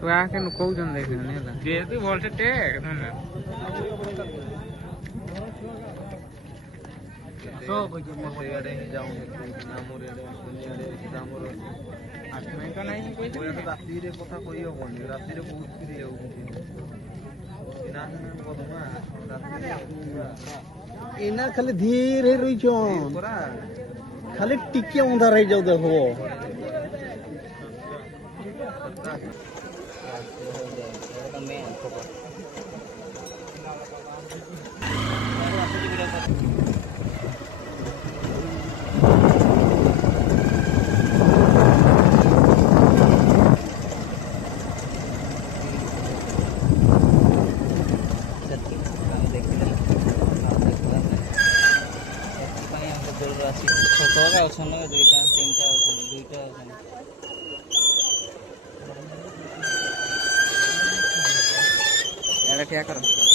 ଛୁଆ କେନ କହୁଛନ୍ତି ଦେଖିନି ହେଲା ଯେହେତୁ ଭଲସେ ଟେକ୍ ରାତିରେ କଥା କହି ହବନି ରାତିରେ ବହୁତ ଏନା ଖାଲି ଧୀରେ ରହିଛ ଖାଲି ଟିକେ ଅନ୍ଧାର ହେଇଯାଉ ଦେଖ ଛୋଟ ଅଛନ୍ତି ଦୁଇଟା ତିନିଟା ଅଛନ୍ତି ଦୁଇଟା ଅଛନ୍ତି ଏଇଟା ଠିଆ କର